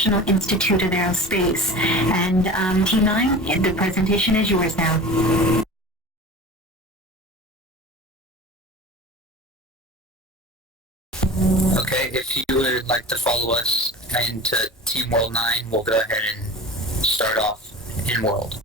National Institute of Aerospace. And Team 9, the presentation is yours now. Okay, if you would like to follow us into Team World 9, we'll go ahead and start off in World.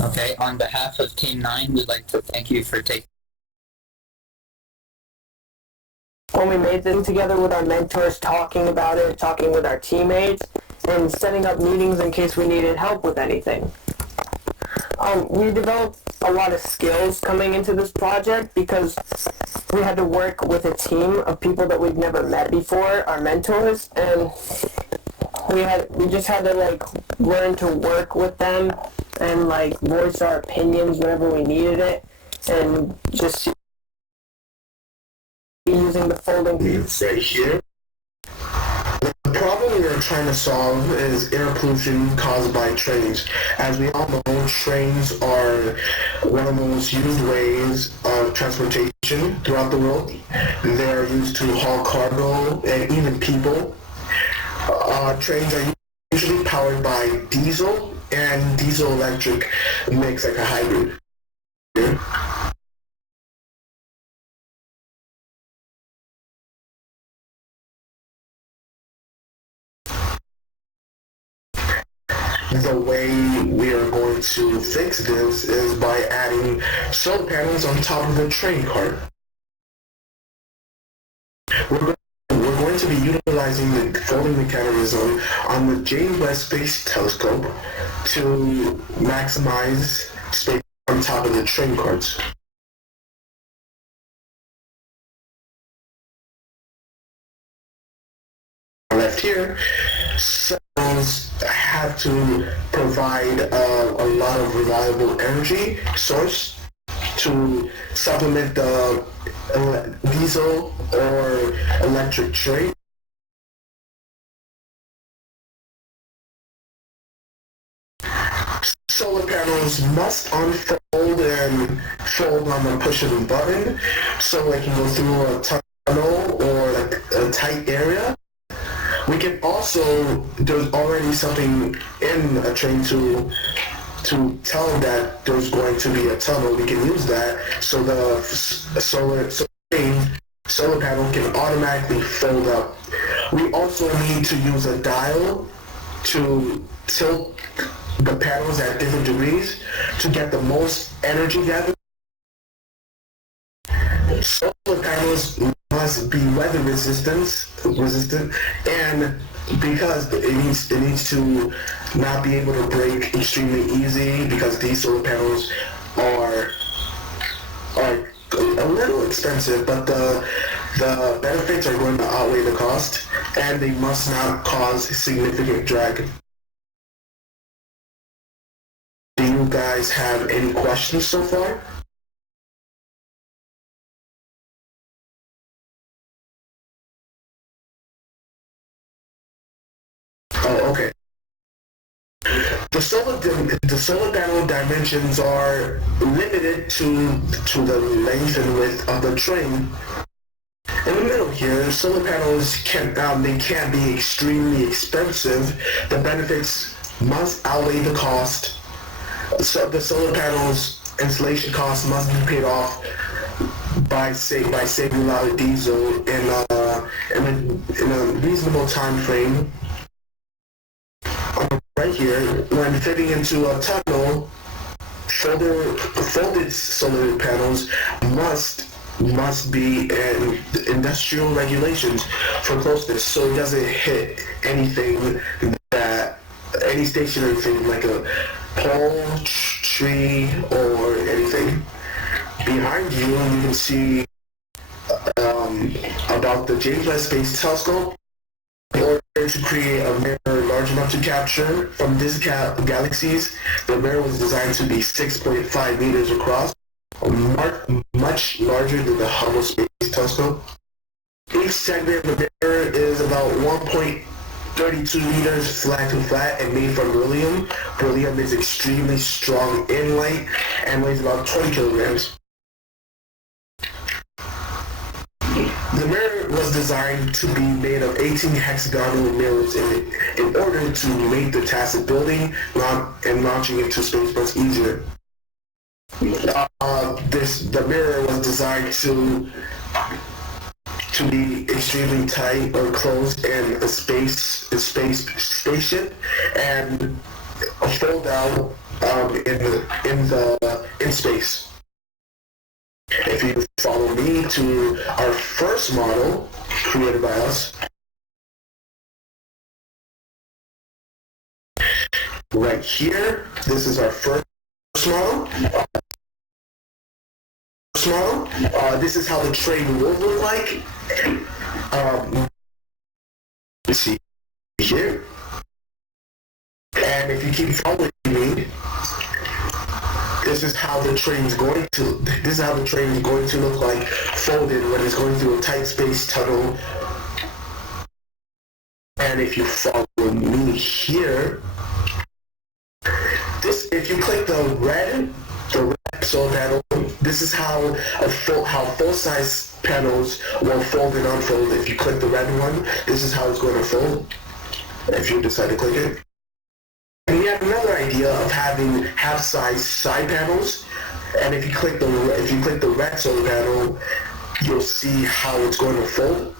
Okay, on behalf of Team 9, we'd like to thank you for taking... When we made this together with our mentors, talking about it, talking with our teammates, and setting up meetings in case we needed help with anything. We developed a lot of skills coming into this project because we had to work with a team of people that we'd never met before, our mentors, and we just had to learn to work with them and voice our opinions whenever we needed it, and just using the folding right here. The problem we are trying to solve is air pollution caused by trains. As we all know, trains are one of the most used ways of transportation throughout the world. They are used to haul cargo and even people. Trains are usually powered by diesel and diesel-electric mix, like a hybrid. The way we are going to fix this is by adding solar panels on top of the train cart. We're going to be utilizing the folding mechanism on the James Webb Space Telescope to maximize space on top of the train carts. Left here, cells have to provide a lot of reliable energy source to supplement the diesel or electric train. Solar panels must unfold and fold on the push of a button so they can go through a tunnel or a tight area. We can also, there's already something in a train to tell that there's going to be a tunnel. We can use that so the solar panel can automatically fold up. We also need to use a dial to tilt the panels at different degrees to get the most energy gathered. Solar panels must be weather resistant, and because it needs to not be able to break extremely easy, because these solar panels are a little expensive, but the benefits are going to outweigh the cost, and they must not cause significant drag. Do you guys have any questions so far? Oh, okay. The solar panel dimensions are limited to the length and width of the train. In the middle here, solar panels can't be extremely expensive. The benefits must outweigh the cost. So the solar panels installation costs must be paid off by saving a lot of diesel in a reasonable time frame. Right here, when fitting into a tunnel, folded solar panels must be in industrial regulations for closeness, so it doesn't hit anything any stationary thing like a pole, tree, or anything. behind you, you can see about the James Webb Space Telescope. In order to create a mirror large enough to capture from distant galaxies, the mirror was designed to be 6.5 meters across, much larger than the Hubble Space Telescope. Each segment of the mirror is about 1.32 meters flat to flat and made from beryllium. Beryllium is extremely strong in light and weighs about 20 kilograms. The mirror was designed to be made of 18 hexagonal mirrors in order to make the task of building and launching into space much easier. The mirror was designed to be extremely tight or closed in a spaceship and fold out in space. If you follow me to our first model created by us, right here, this is our first model. This is how the train will look like. You see here, and if you keep following me, this is how the train is going to look like folded when it's going through a tight space tunnel. And if you follow me here, if you click the red solar panel, this is how full-size panels will fold and unfold. If you click the red one, this is how it's going to fold. If you decide to click it. And we have another idea of having half-size side panels, and if you click the red solar panel, you'll see how it's going to fold.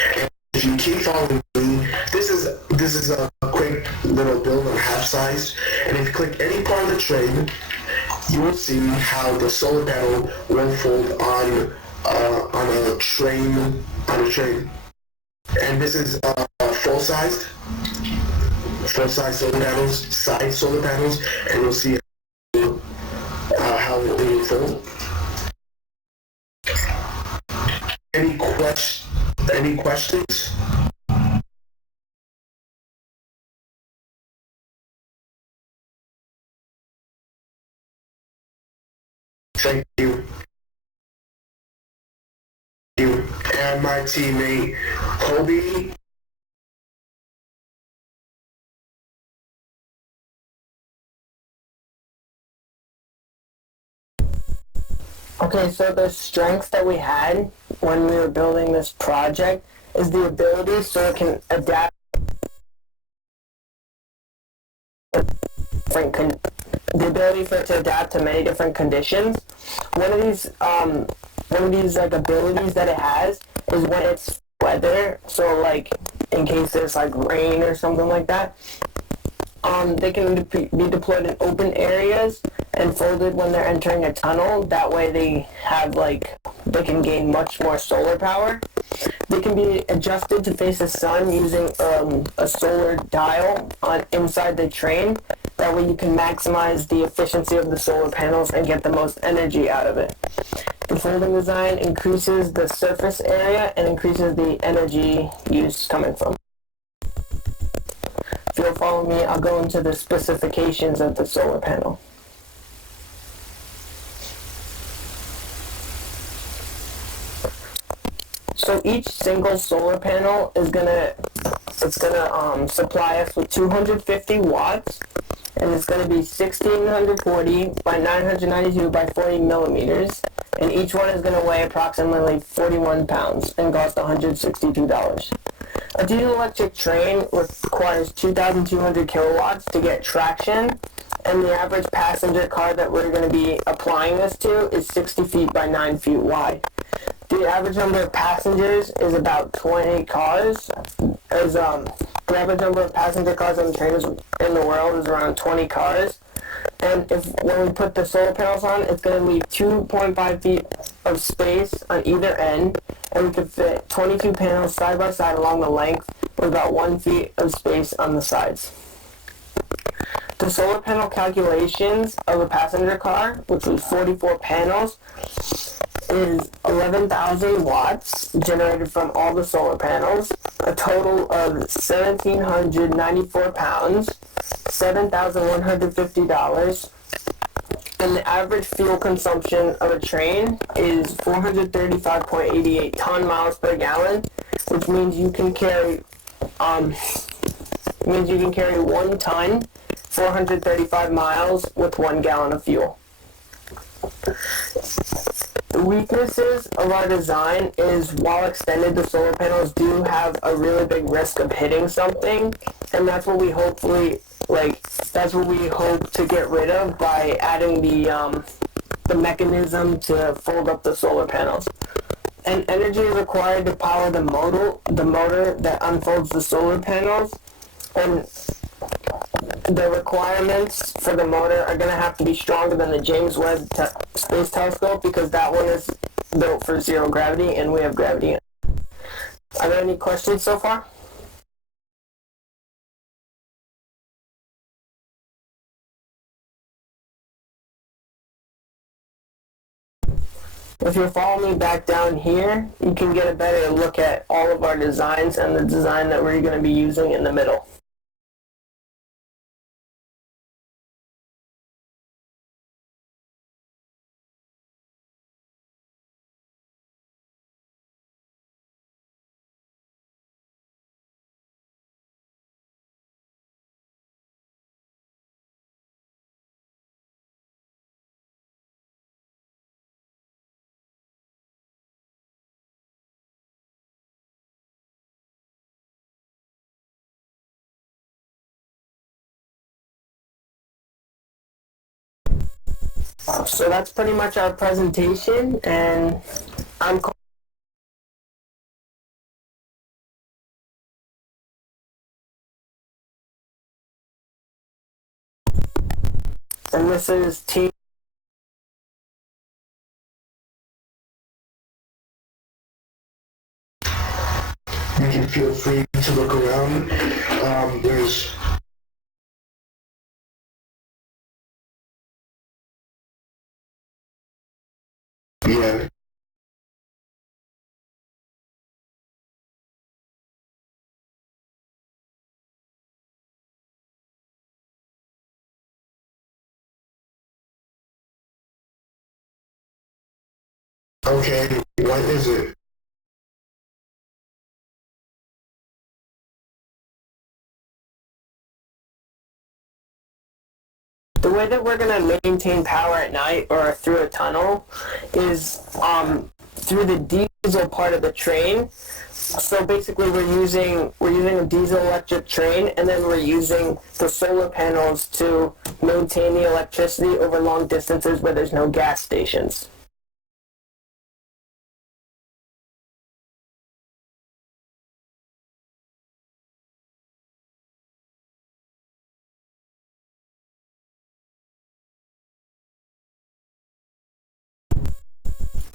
And if you keep following me, this is a quick little build on half-size, and if you click any part of the train, you will see how the solar panel will fold on a train. And this is full-sized solar panels, side solar panels, and you'll see how it will fold. Any questions? Thank you. And my teammate Kobe. Okay, so the strengths that we had when we were building this project is the ability so it can adapt the ability for it to adapt to many different conditions. One of these like abilities that it has is when it's weather, so like in case there's like rain or something like that, they can be deployed in open areas and folded when they're entering a tunnel. That way they can gain much more solar power. They can be adjusted to face the sun using a solar dial inside the train. That way you can maximize the efficiency of the solar panels and get the most energy out of it. The folding design increases the surface area and increases the energy use coming from. If you'll follow me, I'll go into the specifications of the solar panel. So each single solar panel is gonna supply us with 250 watts, and it's gonna be 1640 by 992 by 40 millimeters, and each one is gonna weigh approximately 41 pounds and cost $162. A diesel electric train requires 2,200 kilowatts to get traction, and the average passenger car that we're going to be applying this to is 60 feet by 9 feet wide. The average number of passengers is about 20 cars. The average number of passenger cars on the train in the world is around 20 cars. And when we put the solar panels on, it's going to leave 2.5 feet of space on either end, and we could fit 22 panels side by side along the length with about 1 feet of space on the sides. The solar panel calculations of a passenger car, which was 44 panels, is 11,000 watts generated from all the solar panels, a total of 1,794 pounds, $7,150, and the average fuel consumption of a train is 435.88 ton miles per gallon, which means you can carry 1 ton, 435 miles with 1 gallon of fuel. The weaknesses of our design is, while extended, the solar panels do have a really big risk of hitting something, and that's what we hope to get rid of by adding the mechanism to fold up the solar panels. And energy is required to power the motor that unfolds the solar panels, and the requirements for the motor are going to have to be stronger than the James Webb Space Telescope, because that one is built for zero gravity and we have gravity. Are there any questions so far? If you'll follow me back down here, you can get a better look at all of our designs and the design that we're going to be using in the middle. So that's pretty much our presentation, and I'm and this is team. You can feel free to look around. There's yeah. Okay, what is it? The way that we're going to maintain power at night or through a tunnel is through the diesel part of the train. So basically we're using a diesel electric train, and then we're using the solar panels to maintain the electricity over long distances where there's no gas stations.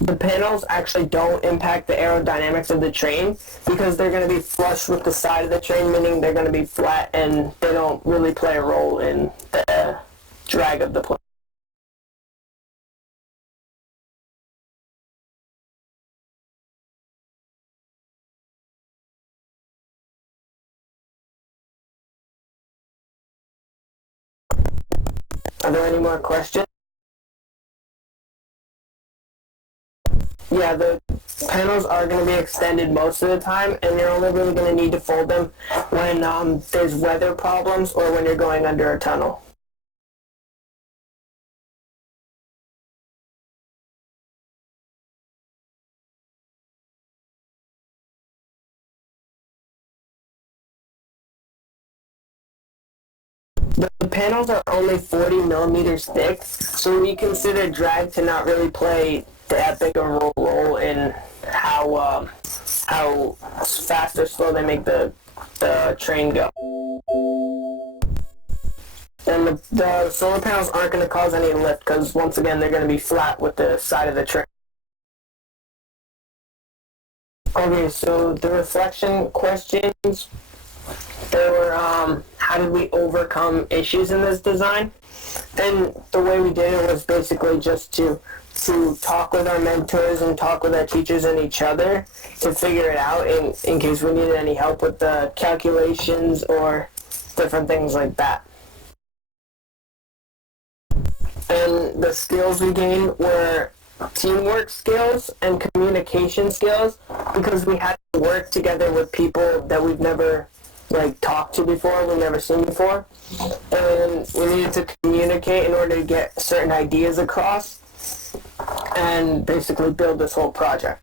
The panels actually don't impact the aerodynamics of the train because they're going to be flush with the side of the train, meaning they're going to be flat and they don't really play a role in the drag of the plane. Are there any more questions? Yeah, the panels are going to be extended most of the time, and you're only really going to need to fold them when there's weather problems or when you're going under a tunnel. The panels are only 40 millimeters thick, so we consider drag to not really play that big of a role in how fast or slow they make the train go. And the solar panels aren't going to cause any lift because, once again, they're going to be flat with the side of the train. Okay, so the reflection questions. They were, how did we overcome issues in this design? And the way we did it was basically just to talk with our mentors and talk with our teachers and each other to figure it out in case we needed any help with the calculations or different things like that. And the skills we gained were teamwork skills and communication skills, because we had to work together with people that we've never talked to before, we've never seen before, and we needed to communicate in order to get certain ideas across and basically build this whole project.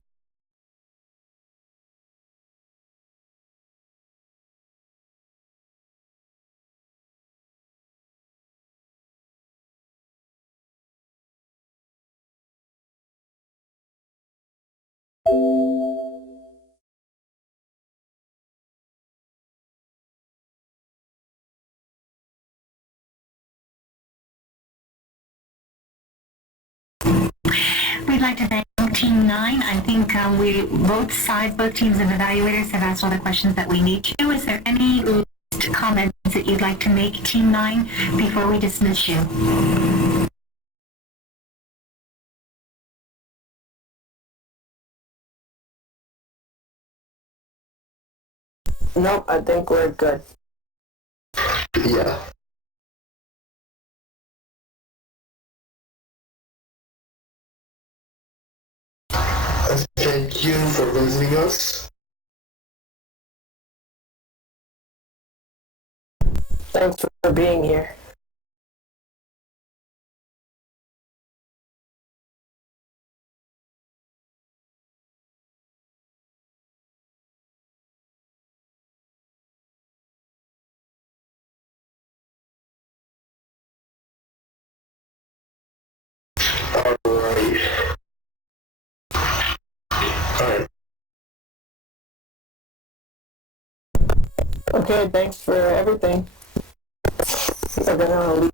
We'd like to thank Team 9. I think both teams of evaluators have asked all the questions that we need to. Is there any last comments that you'd like to make, Team 9, before we dismiss you? Nope, I think we're good. Yeah. Thank you for visiting us. Thanks for being here. Alright. Alright. Okay, thanks for everything. We're gonna leave.